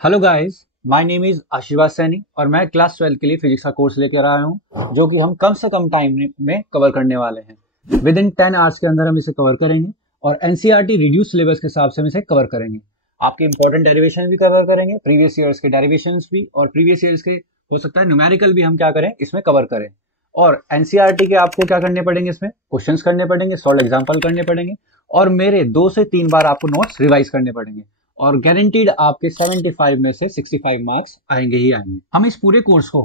Hello guys, my name is आशीर्वाद सैनी और मैं क्लास 12 के लिए फिजिक्स का कोर्स लेकर आया हूं जो कि हम कम से कम टाइम में कवर करने वाले हैं। विद इन 10 आवर्स के अंदर हम इसे कवर करेंगे और एनसीईआरटी रिड्यूस सिलेबस के हिसाब से हम इसे कवर करेंगे। आपके इंपॉर्टेंट डेरिवेशन भी कवर करेंगे, प्रीवियस ईयर्स के डेरिवेशंस भी, और प्रीवियस ईयर्स के हो सकता है न्यूमेरिकल भी हम क्या करें इसमें कवर करें। और एनसीईआरटी के आपको क्या करने पड़ेंगे, इसमें क्वेश्चंस करने पड़ेंगे, सॉल्व एग्जाम्पल करने पड़ेंगे और मेरे 2 से 3 बार आपको नोट्स रिवाइज करने पड़ेंगे और गारंटीड आपके 75 में से 65 मार्क्स आएंगे ही आएंगे। हम इस पूरे कोर्स को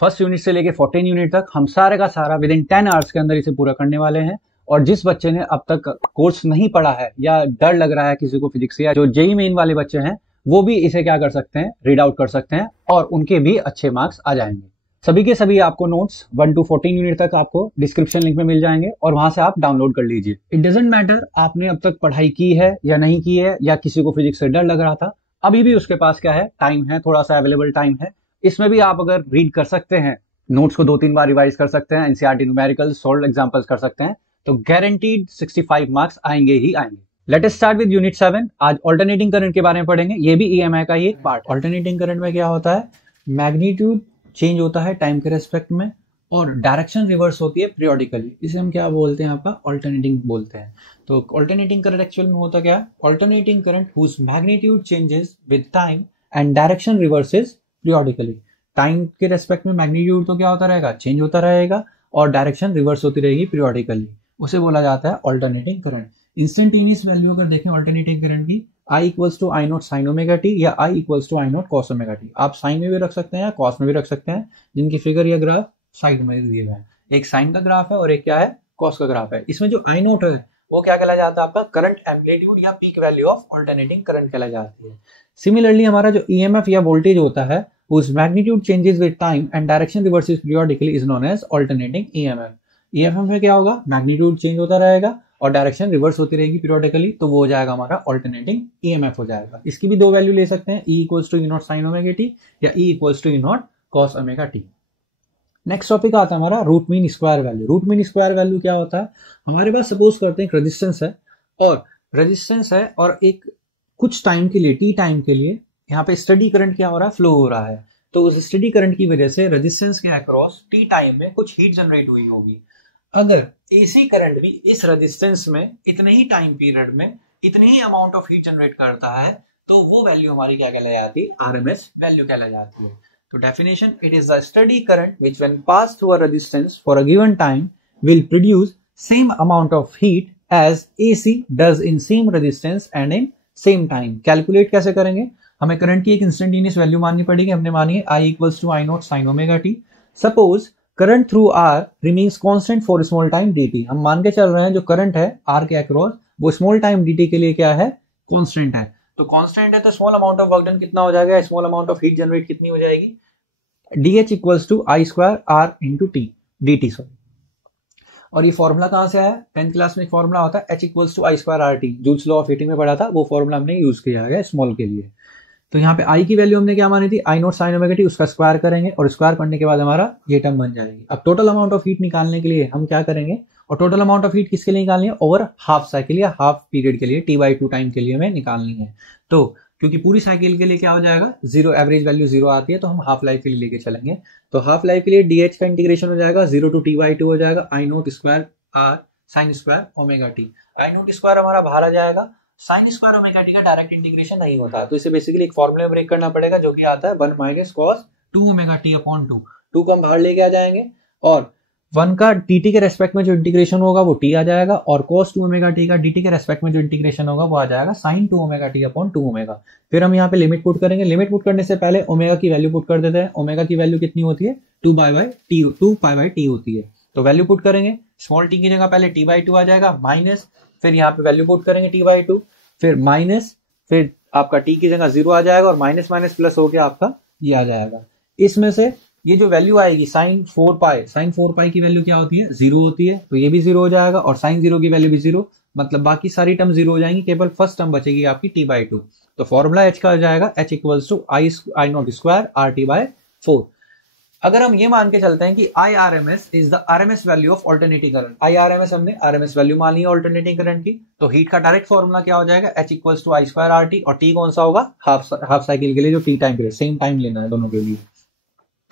फर्स्ट यूनिट से लेके 14 यूनिट तक हम सारे का सारा विद इन 10 आवर्स के अंदर इसे पूरा करने वाले हैं। और जिस बच्चे ने अब तक कोर्स नहीं पढ़ा है या डर लग रहा है किसी को फिजिक्स से, या जो जेई मेन वाले बच्चे हैं, वो भी इसे क्या कर सकते हैं, रीड आउट कर सकते हैं और उनके भी अच्छे मार्क्स आ जाएंगे। सभी के सभी आपको नोट्स 1 to 14 यूनिट तक आपको डिस्क्रिप्शन लिंक में मिल जाएंगे और वहां से आप डाउनलोड कर लीजिए। इट डजेंट मैटर आपने अब तक पढ़ाई की है या नहीं की है, या किसी को फिजिक्स से डर लग रहा था, अभी भी उसके पास क्या है, टाइम है, थोड़ा सा अवेलेबल टाइम है। इसमें भी आप अगर रीड कर सकते हैं, नोट्स को 2-3 बार रिवाइज कर सकते हैं, एनसीईआरटी न्यूमेरिकल सॉल्व एग्जांपल्स कर सकते हैं, तो गारंटीड 65 मार्क्स आएंगे ही आएंगे। Let us start with unit 7। आज ऑल्टरनेटिंग करंट के बारे में पढ़ेंगे। ये भी ईएमआई का ही एक पार्ट। ऑल्टरनेटिंग करंट में क्या होता है, मैग्नीट्यूड चेंज होता है टाइम के रेस्पेक्ट में और डायरेक्शन रिवर्स होती है पीरियोडिकली। इसे हम क्या बोलते हैं, आपका ऑल्टरनेटिंग बोलते हैं। तो ऑल्टरनेटिंग करंट एक्चुअल में होता क्या है, alternating current whose magnitude changes with time and direction reverses periodically. Time के रेस्पेक्ट में मैग्नीट्यूड तो क्या होता रहेगा, चेंज होता रहेगा और डायरेक्शन रिवर्स होती रहेगी पीरियोडिकली। उसे बोला जाता है ऑल्टरनेटिंग करंट। इंस्टेंटेनियस वैल्यू अगर देखें ऑल्टरनेटिंग करंट की, I equals to I naught sine omega t या I equals to I naught cos omega t. आप साइन में भी रख सकते हैं या कॉस में भी रख सकते हैं, जिनकी फिगर या ग्राफ साइड में दिए हुए हैं। एक साइन का ग्राफ है और एक क्या है, कॉस का ग्राफ है। इसमें जो आई नॉट है वो क्या कहला जाता है, आपका करंट एम्पलीट्यूड या peak value of alternating current कहला जाती है। सिमिलरली हमारा जो ईएमएफ या वोल्टेज होता है उस magnitude changes with time and direction reverses periodically is known as alternating EMF. EMF में क्या होगा, मैग्नीट्यूड चेंज होता रहेगा और डायरेक्शन रिवर्स होती रहेगी पीरियोडिकली, तो वो हो जाएगा हमारा ऑल्टरनेटिंग ईएमएफ हो जाएगा। इसकी भी 2 वैल्यू ले सकते हैं, E equals to E naught sine omega t या E equals to E naught cos omega t. Next topic आता है हमारा root mean square value. Root mean square value क्या होता है, हमारे पास सपोज करते हैं एक रेजिस्टेंस है और एक कुछ टाइम के लिए, टी टाइम के लिए यहाँ पे स्टडी करंट क्या हो रहा है, फ्लो हो रहा है। तो उस स्टडी करंट की वजह से रेजिस्टेंस के अक्रॉस टी टाइम में कुछ हीट जनरेट हुई होगी। अगर एसी करंट भी इस रेजिस्टेंस में इतने ही टाइम पीरियड में इतनी ही अमाउंट ऑफ हीट जनरेट करता है, तो वो वैल्यू हमारी क्या कहलाई जाती है, आरएमएस वैल्यू कहलाई जाती है। तो definition, it is the steady current which when pass through a resistance for a given time will produce same amount of heat as AC does in same resistance and in same time. Calculate कैसे करेंगे, हमें current की एक instantaneous value माननी पड़ेगी। हमने मानी है I equals to I naught sine omega t. Suppose current through R remains constant for small time dt। हम मान के चल रहे हैं जो करंट है आर के अक्रॉस वो स्मॉल टाइम dt के लिए क्या है, कांस्टेंट है। तो कांस्टेंट है तो small amount of work done कितना हो जाएगा, small amount of heat generate कितनी हो जाएगी, dh equals to I square R into t dt sorry. और ये फॉर्मूला कहां से आया, 10th क्लास में एक फॉर्मूला होता है H equals to I square R t, Joule's law of heating में पढ़ा था, वो फॉर्मूला हमने यूज किया है स्मॉल के लिए। तो यहाँ पे I की वैल्यू हमने क्या मानी थी, आई नॉट साइन ओमेगा टी, उसका स्क्वायर करेंगे और स्क्वायर करने के बाद हमारा ये टर्म बन जाएगी। अब टोटल अमाउंट ऑफ हीट निकालने के लिए हम क्या करेंगे, और टोटल अमाउंट ऑफ हीट किसके लिए निकालनी है, ओवर हाफ साइकिल या हाफ पीरियड के लिए, T/2 टाइम के लिए हमें निकालनी है। तो क्योंकि पूरी साइकिल के लिए क्या हो जाएगा, जीरो, एवरेज वैल्यू जीरो आती है, तो हम हाफ लाइफ के लिए लेके चलेंगे। तो हाफ लाइफ के लिए DH का इंटीग्रेशन हो जाएगा 0 to T/2 हो जाएगा I not square R sine square omega T. I not square हमारा बाहर आ जाएगा, साइन स्क्वायर ओमेगा टी का डायरेक्ट इंटीग्रेशन नहीं होता, तो इसे बेसिकली एक फॉर्मूले में ब्रेक करना पड़ेगा जो कि आता है 1 minus cos 2 omega t upon 2। 2 को हम बाहर लेके आ जाएंगे और 1 का dt के रेस्पेक्ट में जो इंटीग्रेशन होगा वो t आ जाएगा, और cos 2 ओमेगा टी का dt के रेस्पेक्ट में जो इंटीग्रेशन होगा वो आ जाएगा sin 2 omega t upon 2 omega. फिर हम यहाँ पे लिमिट पुट करेंगे। लिमिट पुट करने से पहले ओमेगा की वैल्यू पुट कर देते हैं। ओमेगा की वैल्यू कितनी होती है, 2 पाई बाई टी होती है। तो वैल्यू पुट करेंगे, स्मॉल टी की जगह पहले T/2 आ जाएगा, माइनस, फिर यहाँ पे वैल्यू पुट करेंगे T/2, फिर माइनस, फिर आपका t की जगह 0 आ जाएगा और माइनस माइनस प्लस हो गया आपका ये आ जाएगा। इसमें से ये जो वैल्यू आएगी साइन 4 पाई की वैल्यू क्या होती है, 0 होती है, तो ये भी 0 हो जाएगा और साइन 0 की वैल्यू भी 0, मतलब बाकी सारी टर्म 0 हो जाएंगी, केवल फर्स्ट टर्म बचेगी आपकी T/2। तो फॉर्मूला H का हो जाएगा H equals to I not square R t by 4। अगर हम ये मान के चलते हैं कि IRMS is the RMS value of alternating current, IRMS हमने RMS वैल्यू मान ली है ऑल्टरनेटिंग करंट की, तो हीट का डायरेक्ट फॉर्मूला क्या हो जाएगा, H इक्वल्स टू I2RT, और T कौन सा होगा, हाफ साइकिल के लिए जो T time period, same time लेना है दोनों के लिए,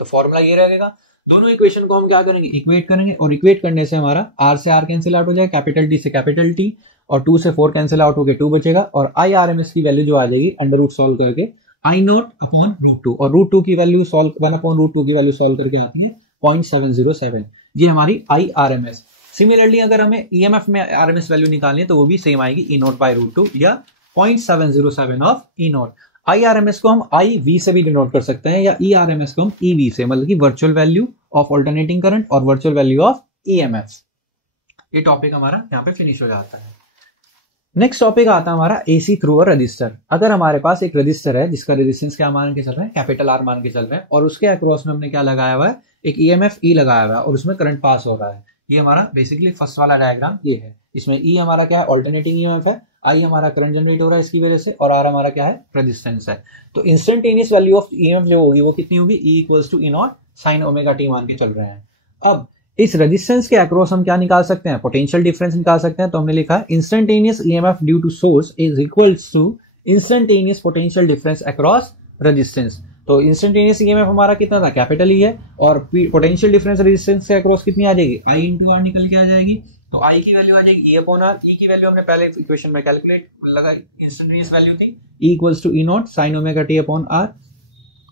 तो फॉर्मूला ये रहेगा। दोनों इक्वेशन को हम क्या करेंगे, इक्वेट करेंगे, और इक्वेट करने से हमारा R से R कैंसिल आउट हो जाएगा, कैपिटल T से कैपिटल T, और 2 से 4 कैंसिल आउट होकर 2 बचेगा, और IRMS की वैल्यू जो आ जाएगी अंडर रूट सॉल्व करके I0 अपॉन रूट 2, और रूट 2 की वैल्यू सॉल्व 1 अपॉन रूट 2 की वैल्यू सॉल्व करके आती है 0.707, ये हमारी IRMS। सिमिलरली अगर हमें EMF में RMS वैल्यू निकालनी है तो वो भी सेम आएगी E0 बाय रूट 2 या 0.707 ऑफ E0। IRMS को हम IV से भी डिनोट कर सकते हैं, या ERMS को हम EV से, मतलब कि virtual value of alternating current और वर्चुअल वैल्यू ऑफ EMF। ये टॉपिक हमारा यहाँ पे फिनिश हो जाता है। नेक्स्ट टॉपिक आता है हमारा AC थ्रू अ रजिस्टर। अगर हमारे पास एक रजिस्टर है जिसका रेजिस्टेंस क्या मान के चल रहा है, कैपिटल R मान के चल रहा है, और उसके अक्रॉस में हमने क्या लगाया हुआ है, एक EMF E लगाया हुआ है, और उसमें करंट पास हो रहा है। ये हमारा बेसिकली फर्स्ट वाला डायग्राम ये है। इसमें E हमारा क्या है, ऑल्टरनेटिंग EMF है, I हमारा करंट जनरेट हो रहा है इसकी वजह से, और R हमारा क्या है, रेजिस्टेंस है। तो इंस्टेंटेनियस वैल्यू ऑफ EMF जो होगी वो कितनी होगी, E equals to E0 sine omega T मान के चल रहे हैं। अब इस रेजिस्टेंस के अक्रॉस हम क्या निकाल सकते हैं, पोटेंशियल डिफरेंस निकाल सकते हैं। तो हमने लिखा है instantaneous EMF due to source is equals to instantaneous potential difference across resistance. तो इंस्टेंटेनियस EMF हमारा कितना था, कैपिटल E है, और पोटेंशियल डिफरेंस रेजिस्टेंस के अक्रॉस कितनी आ जाएगी, I इंटू R निकल के आ जाएगी। तो I की वैल्यू आ जाएगी E अपॉन R। E की वैल्यू हमने पहले इक्वेशन में कैलकुलेट लगाई, इंस्टेंटेनियस वैल्यू थी E equals to E0 sine omega t upon R,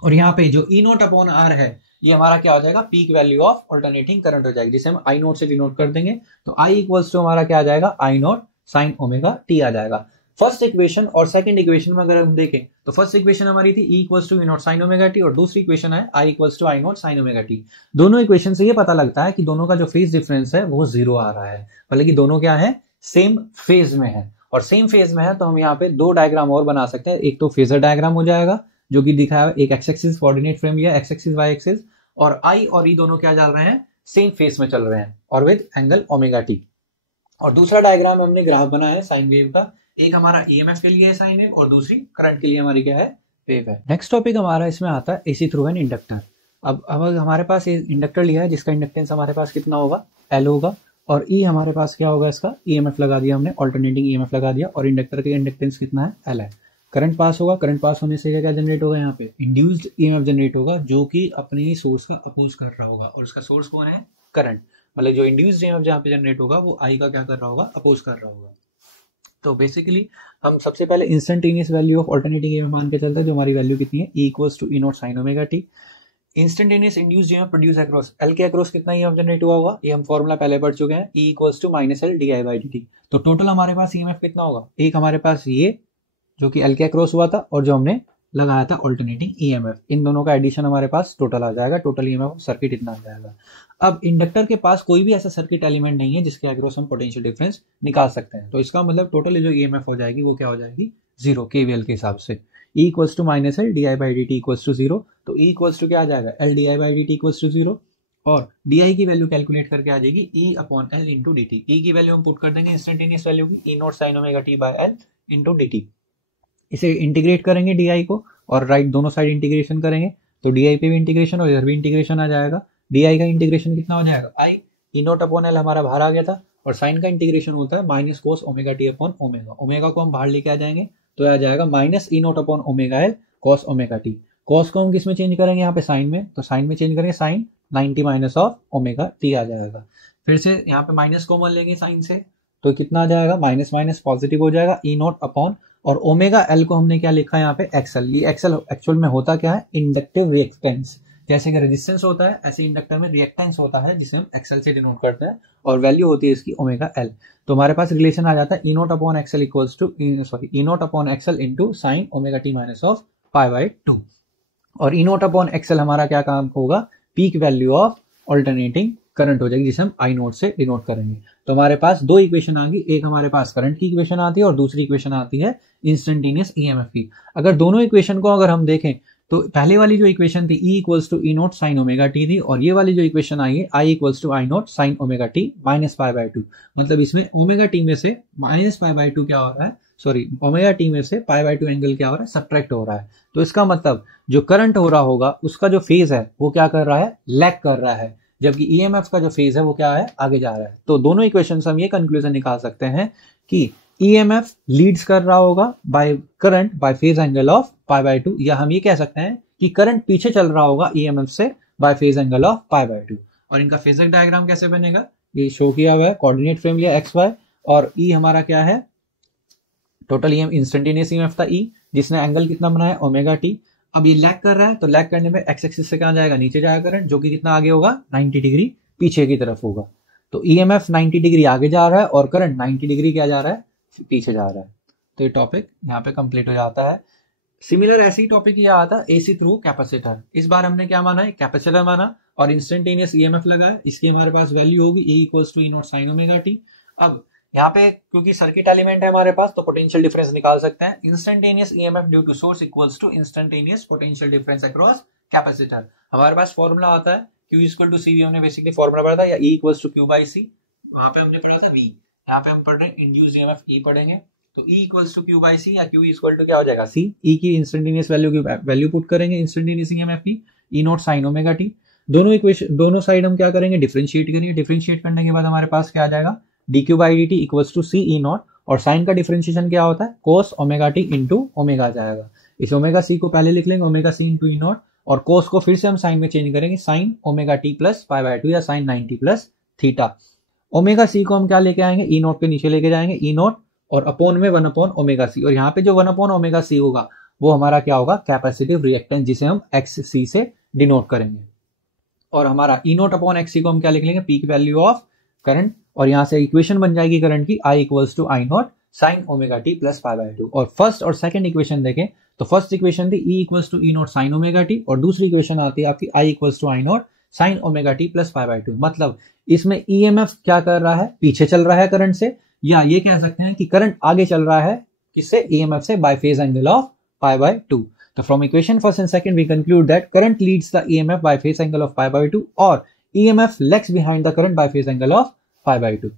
और यहाँ पे जो E0 अपॉन R है ये हमारा क्या हो जाएगा, peak value of alternating current हो जाएगी, जिसे हम I0 से डिनोट कर देंगे। तो I इक्वल्स टू हमारा क्या आ जाएगा, I0 साइन ओमेगा टी आ जाएगा। फर्स्ट इक्वेशन और सेकंड इक्वेशन में अगर हम देखें तो फर्स्ट इक्वेशन हमारी थी E equals to E0 sine omega T, और दूसरी इक्वेशन है I equals to I0 sine omega t. दोनों इक्वेशन से ये पता लगता है कि दोनों का जो फेज डिफरेंस है वो 0 आ रहा है, मतलब कि दोनों क्या है, सेम फेज में है। और सेम फेज में है तो हम यहाँ पे दो डायग्राम और बना सकते हैं। एक तो फेजर डायग्राम हो जाएगा जो कि दिखाया है, एक एक्स एक्सिस कोऑर्डिनेट फ्रेम लिया, एक्स एक्सिस वाई एक्सिस, और I और E दोनों क्या चल रहे हैं, सेम फेज में चल रहे हैं और विद एंगल ओमेगा टी। और दूसरा डायग्राम हमने ग्राफ बनाया है साइन वेव का, एक हमारा EMF के लिए है साइन वेव और दूसरी करंट के लिए हमारी क्या है, वेव है। नेक्स्ट टॉपिक हमारा इसमें आता है AC थ्रू एन इंडक्टर। अब हमारे पास इंडक्टर लिया है जिसका इंडक्टेंस हमारे पास कितना होगा, L होगा, और E हमारे पास क्या होगा, इसका EMF लगा दिया हमने, ऑल्टरनेटिंग EMF लगा दिया, और इंडक्टर का इंडक्टेंस कितना है, L है। करंट पास होगा, करंट पास होने से क्या जनरेट होगा, यहाँ पे इंड्यूस्ड EMF जनरेट होगा जो कि अपने ही सोर्स का अपोज कर रहा होगा, और उसका सोर्स कौन है, करंट। मतलब जो इंड्यूस्ड EMF जहाँ पे जनरेट होगा वो I का क्या कर रहा होगा, अपोज कर रहा होगा। तो बेसिकली हम सबसे पहले instantaneous value of alternating EMF मान के चलते हैं, जो हमारी वैल्यू कितनी है, E equals to E0 sine omega t. Instantaneous induced EMF produce across L के अक्रॉस कितना EMF जनरेट हुआ होगा, ये हम फॉर्मूला पहले पढ़ चुके हैं, E equals to minus L d I by d t. तो टोटल हमारे पास EMF कितना होगा, एक हमारे पास ये जो कि L के अक्रॉस हुआ था और जो हमने लगाया था ऑल्टरनेटिंग EMF, इन दोनों का एडिशन हमारे पास टोटल आ जाएगा, टोटल EMF सर्किट इतना आ जाएगा। अब इंडक्टर के पास कोई भी ऐसा सर्किट एलिमेंट नहीं है जिसके अक्रॉस हम पोटेंशियल डिफरेंस निकाल सकते हैं, तो इसका मतलब टोटल जो EMF हो जाएगी वो क्या हो जाएगी, 0 KVL के हिसाब से। E equals to minus L d I by d t equals to 0, तो E इक्वल्स टू क्या आ जाएगा, L d I by d t equals to 0, और डी की वैल्यू कैलकुलेट करके आ जाएगी E upon L into d t. E की वैल्यू हम पुट कर देंगे इंस्टेंटेनियस वैल्यू की E0 sine omega t by L into d t. इसे इंटीग्रेट करेंगे DI को, और राइट दोनों साइड इंटीग्रेशन करेंगे, तो DI पे भी इंटीग्रेशन और इधर भी इंटीग्रेशन आ जाएगा। DI का इंटीग्रेशन कितना हो जाएगा, I E0 अपॉन L हमारा बाहर आ गया था, और साइन का इंटीग्रेशन होता है minus cos omega t upon omega. Omega को हम बाहर लेके आ जाएंगे तो आ जाएगा minus E0 upon omega L cos omega T. Cos को हम किस में चेंज करेंगे, यहाँ पे साइन में, तो साइन में चेंज करेंगे, sine 90 minus of omega T आ जाएगा। फिर से यहाँ पे माइनस कॉमन लेंगे साइन से, तो कितना आ जाएगा, माइनस माइनस पॉजिटिव हो जाएगा, E0 अपॉन, और ओमेगा L को हमने क्या लिखा है यहाँ पे, XL। ये XL एक्चुअल में होता क्या है, इंडक्टिव रिएक्टेंस। जैसे कि रेजिस्टेंस होता है ऐसे इंडक्टर में रिएक्टेंस होता है जिसे हम XL से डिनोट करते हैं, और वैल्यू होती है इसकी ओमेगा L। तो हमारे पास रिलेशन आ जाता है E0 upon XL equals to E0 upon XL into sine omega t minus of pi by 2, और E0 अपॉन XL हमारा क्या काम होगा, peak value of alternating current हो जाएगी जिसे हम I0 से डिनोट करेंगे। तो हमारे पास दो इक्वेशन आ गई, एक हमारे पास करंट की इक्वेशन आती है और दूसरी इक्वेशन आती है इंस्टेंटेनियस EMF की। अगर दोनों इक्वेशन को अगर हम देखें तो पहले वाली जो इक्वेशन थी E equals to E0 sine omega t थी, और ये वाली जो इक्वेशन आई है I equals to I0 sine omega t minus pi by 2। मतलब इसमें ओमेगा टी में से माइनस पाई बाई 2 क्या हो रहा है, सॉरी ओमेगा टी में से पाई बाय 2 एंगल क्या हो रहा है, सब्ट्रैक्ट हो रहा है। तो इसका मतलब जो करंट हो रहा होगा उसका जो फेज है वो क्या कर रहा है, लैग कर रहा है, जबकि ईएमएफ का जो फेज है वो क्या है, आगे जा रहा है। तो दोनों इक्वेशन से हम ये कंक्लूजन निकाल सकते हैं कि ईएमएफ लीड्स कर रहा होगा by current by phase angle of pi by 2, या हम ये कह सकते हैं कि करंट पीछे चल रहा होगा ईएमएफ से by phase angle of pi by 2। और इनका फेजर डायग्राम कैसे बनेगा, ये शो किया हुआ है, कोऑर्डिनेट फ्रेम लिया एक्स वाई, और ई हमारा क्या है, टोटल ईएम इंस्टेंटेनियस ईएमएफ था ई, जिसने एंगल कितना बनाया, ओमेगा टी। अब ये लैग कर रहा है, तो लैग करने में एक्स एक्सिस से क्या जाएगा, नीचे जाएगा करंट, जो कि कितना आगे होगा, 90 डिग्री पीछे की तरफ होगा। तो ईएमएफ 90 डिग्री आगे जा रहा है और करंट 90 डिग्री क्या जा रहा है, पीछे जा रहा है। तो ये टॉपिक यहाँ पे कंप्लीट हो जाता है। सिमिलर ऐसी टॉपिक यह आता है एसी थ्रू कैपेसिटर। इस बार हमने क्या माना है, कैपेसिटर माना और इंस्टेंटेनियस ईएमएफ लगाया। इसकी हमारे पास वैल्यू होगी E equals to E naught sine omega t. अब यहाँ पे क्योंकि सर्किट एलिमेंट है हमारे पास, तो पोटेंशियल डिफरेंस निकाल सकते हैं। Instantaneous EMF due to source equals to instantaneous potential difference across capacitor. हमारे पास फॉर्मूला आता है Q इक्वल टू CV, हमने बेसिकली फॉर्मूला पढ़ा था, या E equals to Q by C, वहां पे हमने पढ़ा था V, यहाँ पे हम पढ़ रहे हैं इंड्यूस ईएमएफ E पढ़ेंगे। तो E equals to Q by C या Q इक्वल टू क्या हो जाएगा C, E की इंस्टेंटेनियस वैल्यू की वैल्यू पुट करेंगे इंस्टेंटेनियस ईएमएफ की, E naught sine omega t. दोनों इक्वेशन, दोनों साइड हम क्या करेंगे, डिफरेंशिएट करेंगे। डिफरेंशिएट करने के बाद हमारे पास क्या आ जाएगा, dq by dt equals to C E nought, और साइन का डिफरेंशिएशन क्या होता है, cos omega t into omega आ जाएगा। इस ओमेगा c को पहले लिख लेंगे omega c into E nought, और cos को फिर से हम साइन में चेंज करेंगे, sine omega t plus pi by 2 या sine 90 plus theta. Omega c को हम क्या लेके आएंगे, ई नॉट के नीचे लेके जाएंगे, ई नॉट और अपॉन में 1 अपॉन ओमेगा c, और यहाँ पे जो 1 अपॉन ओमेगा c होगा वो हमारा क्या होगा, कैपेसिटिव रिएक्टेंस, जिसे हम xc से डिनोट करेंगे। और हमारा ई नॉट अपॉन xc को हम क्या लिख लेंगे, पीक वैल्यू ऑफ करंट, और यहाँ से इक्वेशन बन जाएगी करंट की I equals to I naught sine omega T plus pi by 2। और फर्स्ट और सेकंड इक्वेशन देखें तो फर्स्ट इक्वेशन थी E equals to E naught sine omega T, और दूसरी इक्वेशन आती है आपकी I equals to I naught sine omega T plus pi by 2। मतलब इसमें ईएमएफ क्या कर रहा है, पीछे चल रहा है करंट से, या ये कह सकते हैं कि करंट आगे चल रहा है किससे, ईएमएफ से, by phase angle of pi by 2। तो from equation first and second we conclude that current leads the EMF by phase angle of pi by 2 और EMF lags behind the current by phase angle of pi by 2।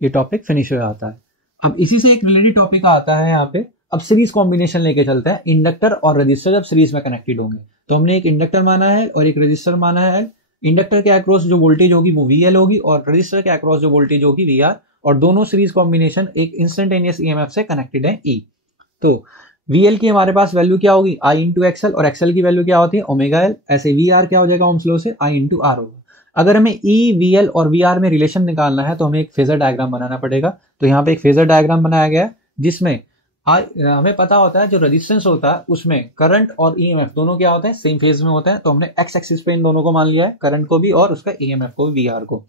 ये topic finish हो जाता है। अब इसी से एक related topic आता है यहाँ पे, अब सीरीज कॉम्बिनेशन लेके चलते हैं। इंडक्टर और रजिस्टर जब सीरीज में कनेक्टेड होंगे, तो हमने एक इंडक्टर माना है और एक रजिस्टर माना है। इंडक्टर के अक्रॉस जो वोल्टेज होगी वो VL होगी, और रजिस्टर के अक्रॉस जो वोल्टेज होगी VR, और दोनों सीरीज कॉम्बिनेशन एक इंस्टेंटेनियस ईएमएफ से कनेक्टेड है E। तो VL की हमारे पास वैल्यू क्या होगी, I इंटू XL, और XL की वैल्यू क्या होती है, ओमेगा L। ऐसे VR क्या हो जाएगा ओम्स लॉ से, I इंटू R होगा। अगर हमें E, VL और VR में रिलेशन निकालना है तो हमें एक फेजर डायग्राम बनाना पड़ेगा। तो यहाँ पे एक फेजर डायग्राम बनाया गया है, जिसमें हमें पता होता है जो रेजिस्टेंस होता है उसमें करंट और ईएमएफ दोनों क्या होते हैं, सेम फेज में होते हैं। तो हमने एक्स एक्सिस पे इन दोनों को मान लिया है, करंट को भी और उसका ईएमएफ को भी, VR को।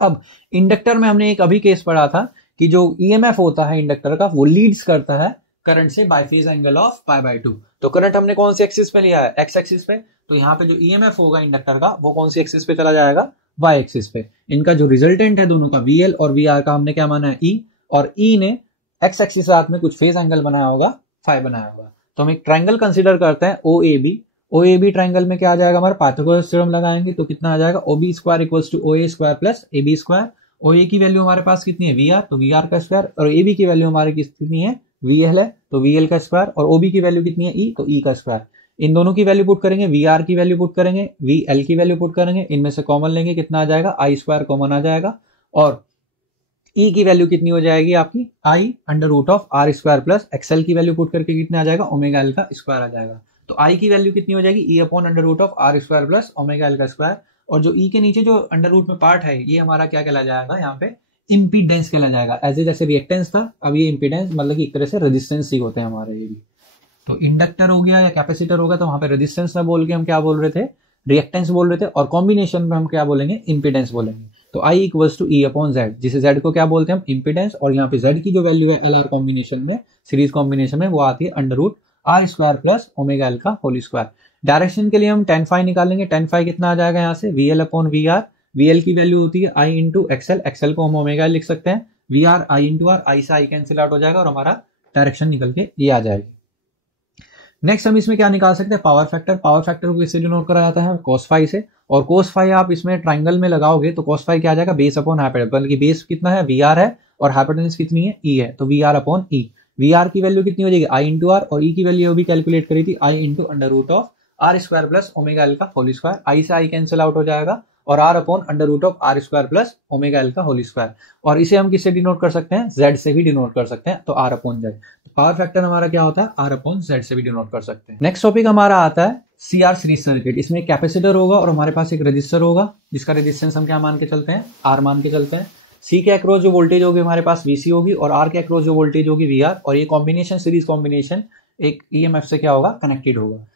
अब इंडक्टर में हमने एक अभी केस पढ़ा था कि जो ईएमएफ होता है इंडक्टर का, वो लीड्स करता है करंट से by phase angle of pi by 2। तो करंट हमने कौन से एक्सिस पे लिया है, एक्स एक्सिस पे। तो यहाँ पे जो ईएमएफ होगा इंडक्टर का वो कौन सी एक्सिस पे चला जाएगा, वाई एक्सिस पे। इनका जो रिजल्टेंट है दोनों का VL और VR का हमने क्या माना है E, और E ने एक्स एक्सिस साथ में कुछ फेज एंगल बनाया होगा, फाई बनाया होगा। तो हम एक ट्रायंगल कंसीडर करते हैं OAB। OAB ट्रायंगल में क्या आ जाएगा, हमारे पाइथागोरस थ्योरम लगाएंगे तो कितना आ जाएगा, OB square equals to OA square plus AB square. OA की वैल्यू हमारे पास कितनी है, VR, तो VR का स्क्वायर, और AB की वैल्यू हमारे कितनी है, VL है, तो VL का स्क्वायर, और OB की वैल्यू कितनी है E, तो E का स्क्वायर। इन दोनों की वैल्यू पुट करेंगे, VR की वैल्यू पुट करेंगे, VL की वैल्यू पुट करेंगे, इनमें से कॉमन लेंगे, कितना आ जाएगा, I स्क्वायर कॉमन आ जाएगा, और E की वैल्यू कितनी हो जाएगी आपकी, I under root of R square plus XL की वैल्यू पुट करके कितना आ जाएगा, ओमेगा L का स्क्वायर आ जाएगा। तो I की वैल्यू कितनी हो जाएगी, E upon under root of R square plus omega L का स्क्वायर, और जो E के नीचे जो अंडर रूट में पार्ट है ये हमारा क्या कहला जाएगा, यहाँ पे इम्पीडेंस कहला जाएगा। ऐसे जैसे रिएक्टेंस था, अब ये इम्पीडेंस, मतलब कि एक तरह से रेजिस्टेंस ही होते हैं हमारे ये भी। तो इंडक्टर हो गया या कैपेसिटर होगा तो वहां पे रेजिस्टेंस ना बोल के हम क्या बोल रहे थे, रिएक्टेंस बोल रहे थे, और कॉम्बिनेशन में हम क्या बोलेंगे, इम्पीडेंस बोलेंगे। तो I equals to E upon Z, जिसे Z को क्या बोलते हैं हम, इम्पीडेंस, और यहाँ पे Z की जो वैल्यू है LR कॉम्बिनेशन में, सीरीज कॉम्बिनेशन में, वो आती है under root R square plus omega L का होल स्क्वायर। डायरेक्शन के लिए हम tan फाई निकालेंगे, tan फाई कितना आ जाएगा यहाँ से, VL अपॉन VR। VL की वैल्यू होती है I इंटू XL, XL को हम ओमेगा लिख सकते हैं, VR I into R, I से I कैंसिल आउट हो जाएगा, और हमारा डायरेक्शन निकल के ये आ जाएगी। नेक्स्ट हम इसमें क्या निकाल सकते हैं, पावर फैक्टर। पावर फैक्टर को किससे डिनोट करा जाता है, cos फाई से, और cos फाई आप इसमें ट्राइंगल में लगाओगे तो cos फाई क्या आ जाएगा, बेस अपॉन हाइपोटेन्यूज, बल्कि बेस कितना है, VR है, और हाइपोटेन्यूज कितनी है, ई है, तो V R upon E. V R की वैल्यू कितनी हो जाएगी, आई इंटू आर, और ई की वैल्यू भी कैलकुलेट करी थी I into under root of R square plus omega L का होल स्क्वायर। आई से आई कैंसिल आउट हो जाएगा और R upon under root of R square plus omega L का होल स्क्वायर। और इसे हम किससे डिनोट कर सकते हैं, जेड से भी डिनोट कर सकते हैं, तो R upon Z. Power factor हमारा क्या होता है, आर अपॉन जेड से भी डिनोट कर सकते हैं। नेक्स्ट टॉपिक हमारा आता है सीआर सीरीज सर्किट। इसमें एक कैपेसिटर होगा और हमारे पास एक रजिस्टर होगा जिसका रेजिस्टेंस हम क्या मान के चलते हैं, आर मान के चलते हैं। सी के अक्रॉस जो वोल्टेज होगी हमारे पास वीसी होगी और आर के अक्रॉस जो वोल्टेज होगी वी आर, और ये कॉम्बिनेशन सीरीज कॉम्बिनेशन एक ईएमएफ से क्या होगा, कनेक्टेड होगा।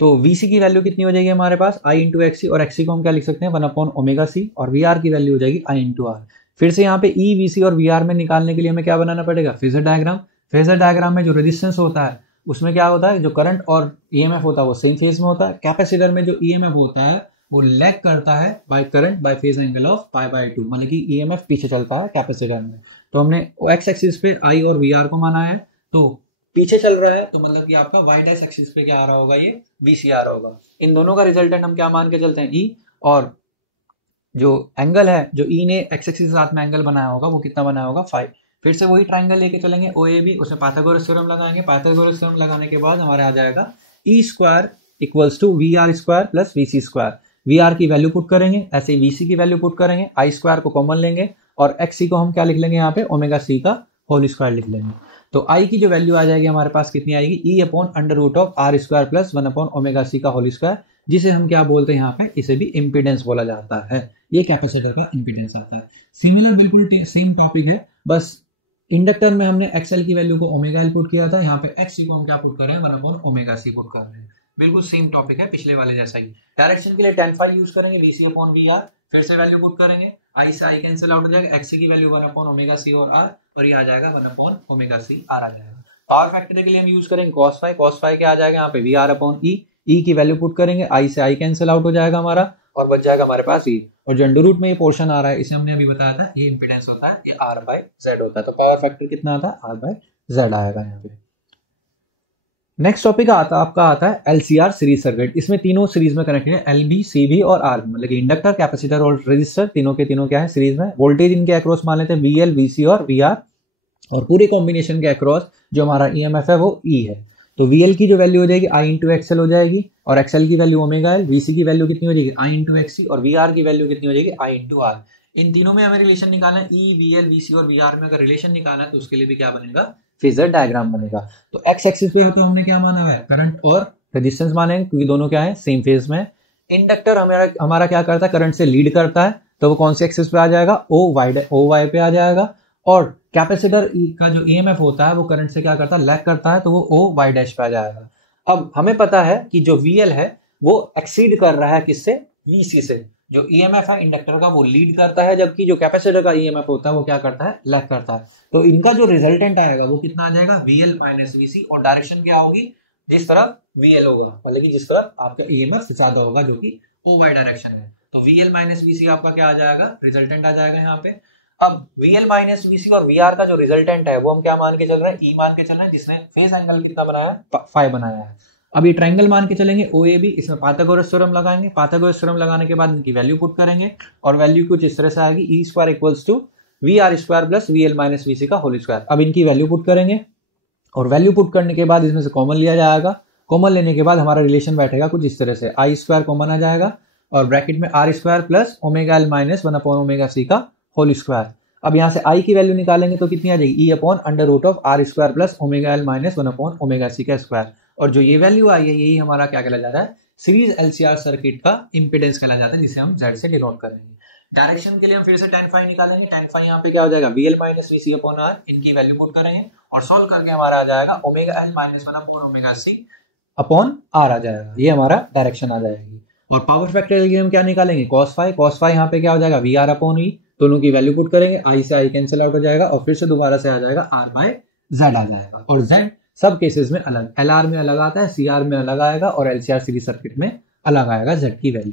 तो वीसी की वैल्यू कितनी हो जाएगी हमारे पास, आई इंटू एक्सी, और एक्सी को हम क्या लिख सकते हैं, 1 अपॉन ओमेगा सी, और वी आर की वैल्यू हो जाएगी आई इंटू आर। फिर से यहाँ पे ई वीसी और वी आर में निकालने के लिए हमें क्या बनाना पड़ेगा, फेजर डायग्राम। फेजर डायग्राम में जो रेजिस्टेंस होता है उसमें क्या होता है, जो करंट और ईएमएफ होता है वो सेम फेज में होता है। कैपेसिटर में जो ईएमएफ होता है वो लैग करता है by current by phase angle of pi by 2, मतलब कि ईएमएफ पीछे चलता है कैपेसिटर में। तो हमने एक्स एक्सिस पे आई और वी आर को माना है, तो पीछे चल रहा है तो मतलब कि आपका वाई डैश एक्सिस पे क्या आ रहा होगा, ये वीसी आ रहा होगा। इन दोनों का रिजल्टेंट हम क्या मान के चलते हैं, ई, और जो एंगल है जो ई ने एक्स एक्सिस के साथ में एंगल बनाया होगा वो कितना बनाया होगा, 5। फिर से वही ट्राइंगल लेके चलेंगे ओएबी, उसमें पाइथागोरस थ्योरम लगाएंगे। पाइथागोरस थ्योरम लगाने के बाद हमारे आ जाएगा E square equals to V R square plus VC square. V R की वैल्यू पुट करेंगे, ऐसे वीसी की वैल्यू पुट करेंगे, आई स्क्वायर को कॉमन लेंगे और एक्सी को हम क्या लिख लेंगे यहाँ पे, ओमेगा सी का होल स्क्वायर लिख लेंगे। तो आई की जो वैल्यू आ जाएगी हमारे पास कितनी आएगी, E upon under root of R square plus 1 upon omega C का होल स्क्वायर, जिसे हम क्या बोलते हैं यहाँ पे, इसे भी इम्पीडेंस बोला जाता है। ये कैपेसिटर का इम्पीडेंस आता है। सिमिलर बिल्कुल सेम टॉपिक है, बस इंडक्टर में हमने एक्सएल की वैल्यू को ओमेगा एल पुट किया था, यहाँ पे एक्सी को हम क्या पुट कर रहे हैं, 1 अपॉन ओमेगा सी पुट कर रहे हैं। बिल्कुल सेम टॉपिक है पिछले वाले जैसा ही। डायरेक्शन के लिए tan फाई यूज करेंगे, वीसी अपॉन वी आर, फिर से वैल्यू पुट करेंगे, आई से आई कैंसिल आउट हो जाएगा, एक्सी की वैल्यू 1 अपॉन ओमेगा सी और आर, और ये आ जाएगा 1 अपॉन ओमेगा सी आर आ जाएगा। पावर फैक्टर के लिए हम यूज करेंगे cos फाई, cos फाई क्या आ जाएगा यहाँ पे, वी आर अपॉन ई, ई की वैल्यू पुट करेंगे, आई से आई कैंसिल आउट हो जाएगा हमारा और बच जाएगा हमारे पास ई, और जो अंडर रूट में ये पोर्शन आ रहा है इसे हमने अभी बताया था, ये इंपीडेंस होता है, ये आर बाय जेड होता है। तो पावर फैक्टर कितना आता है, आर बाय जेड आएगा यहाँ पे। नेक्स्ट टॉपिक आता है एलसीआर सीरीज सर्किट। इसमें तीनों सीरीज में कनेक्टेड है, एलबी, सीबी और आरबी, मतलब कि इंडक्टर, कैपेसिटर और रेजिस्टर, तीनों के तीनों क्या है, सीरीज में। वोल्टेज इनके अक्रॉस मान लेते हैं वीएल, वीसी और वीआर, और पूरे कॉम्बिनेशन के अक्रॉस जो हमारा ईएमएफ है वो ई है। तो वीएल की जो वैल्यू हो जाएगी आई इंटू एक्सएल हो जाएगी, और एक्सएल की वैल्यू ओमेगा एल, वीसी की वैल्यू कितनी हो जाएगी, आई इंटू एक्सी, और वीआर की वैल्यू कितनी हो जाएगी, आई इंटू आर। इन तीनों में हमें रिलेशन निकालना है, ई, वीएल, वीसी और वीआर में अगर रिलेशन निकालना है तो उसके लिए भी क्या बनेगा, फेजर डायग्राम बनेगा। तो एक्स एक्सिस पे तो हमने क्या माना है, करंट और रेजिस्टेंस माने, क्योंकि दोनों क्या है, सेम फेज में। इंडक्टर हमारा क्या करता है, करंट से लीड करता है, तो वो कौन से एक्सिस पे आ जाएगा, ओ वाई पे आ जाएगा। और कैपेसिटर का जो ईएमएफ होता है वो करंट से क्या करता है, लैग करता है, तो वो ओ वाई डैश पे आ जाएगा। अब हमें पता है कि जो वीएल है वो एक्सीड कर रहा है किससे, वीसी से। जो ईएमएफ है इंडक्टर का वो लीड करता है, जबकि जो कैपेसिटर का ईएमएफ होता है वो क्या करता है, लैग करता है। तो इनका जो रिजल्टेंट आएगा वो कितना आ जाएगा, वीएल माइनस वीसी, और डायरेक्शन क्या होगी, जिस तरफ वीएल होगा, मतलब कि जिस तरफ आपका ईएमएफ ज्यादा होगा, जो कि ओ वाई डायरेक्शन है। तो वीएल माइनस वीसी आपका क्या आ जाएगा, रिजल्टेंट आ जाएगा यहाँ पे। अब VL माइनस VC और VR का जो रिजल्टेंट है वो हम क्या मान के चल रहे हैं, E मान के चल रहे हैं, जिसने फेज एंगल कितना बनाया है, फाई बनाया है। अब ये ट्रायंगल मान के चलेंगे OAB, इसमें पाइथागोरस थ्योरम लगाएंगे। पाइथागोरस थ्योरम लगाने के बाद इनकी वैल्यू पुट करेंगे और वैल्यू कुछ इस तरह से आएगी, E square equals to VR square plus VL minus VC का होल स्क्वायर। अब इनकी वैल्यू पुट करेंगे और वैल्यू पुट करने के बाद इसमें से कॉमन लिया जाएगा। कॉमन लेने के बाद हमारा रिलेशन बैठेगा कुछ इस तरह से, I स्क्वायर कॉमन आ जाएगा और ब्रैकेट में R square plus omega L minus 1 upon omega C का होल स्क्वायर। अब यहाँ से I की वैल्यू निकालेंगे तो कितनी आ जाएगी, E upon under root of R square plus omega L minus 1 upon omega C का स्क्वायर। और जो ये वैल्यू आई है यही हमारा क्या कहला जा रहा है, सीरीज एलसीआर सर्किट का इंपीडेंस कहला जाता है, जिसे हम Z से डिनोट करेंगे। डायरेक्शन के लिए हम फिर से tan फाई निकालेंगे। tan फाई यहाँ पे क्या हो जाएगा, VL minus VC upon R, इनकी वैल्यू पुट करेंगे और सॉल्व करके हमारा आ जाएगा omega L minus 1 upon omega C upon R आ जाएगा। ये हमारा डायरेक्शन आ जाएगी। और पावर फैक्टर के लिए हम क्या निकालेंगे, cos फाई। cos फाई यहाँ पे क्या हो जाएगा, VR अपॉन E, दोनों की वैल्यू पुट करेंगे, I से I कैंसिल आउट हो जाएगा और फिर से दोबारा से आ जाएगा R बाय Z आ जाएगा। और Z सब केसेस में अलग, LR में अलग आता है, CR में अलग आएगा और LCR सीरीज सर्किट में अलग आएगा Z की value.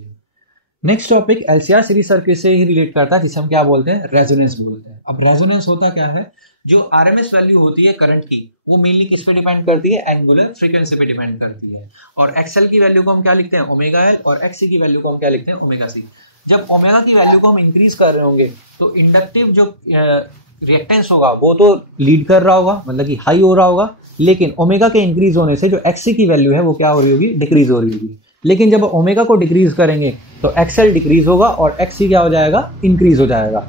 Next topic LCR series circuit से ही रिलेट करता है, जिसे हम क्या बोलते हैं, रेजोनेंस बोलते हैं। अब रेजोनेंस होता क्या है, जो RMS वैल्यू होती है करंट की वो मेनली किस पे डिपेंड करती है, एंगुलर फ्रीक्वेंसी पे डिपेंड करती है। और XL की वैल्यू को हम क्या लिखते हैं, ओमेगा एल, और XC की वैल्यू को हम क्या लिखते हैं, ओमेगा सी। जब ओमेगा की वैल्यू को हम इंक्रीज कर रहे होंगे तो इंडक्टिव जो रिएक्टेंस होगा वो तो लीड कर रहा होगा, मतलब कि हाई हो रहा होगा, लेकिन ओमेगा के इंक्रीज होने से जो एक्सी की वैल्यू है वो क्या हो रही होगी, डिक्रीज हो रही होगी। लेकिन जब ओमेगा को डिक्रीज करेंगे तो एक्सएल डिक्रीज होगा और एक्सी क्या हो जाएगा, इंक्रीज हो जाएगा।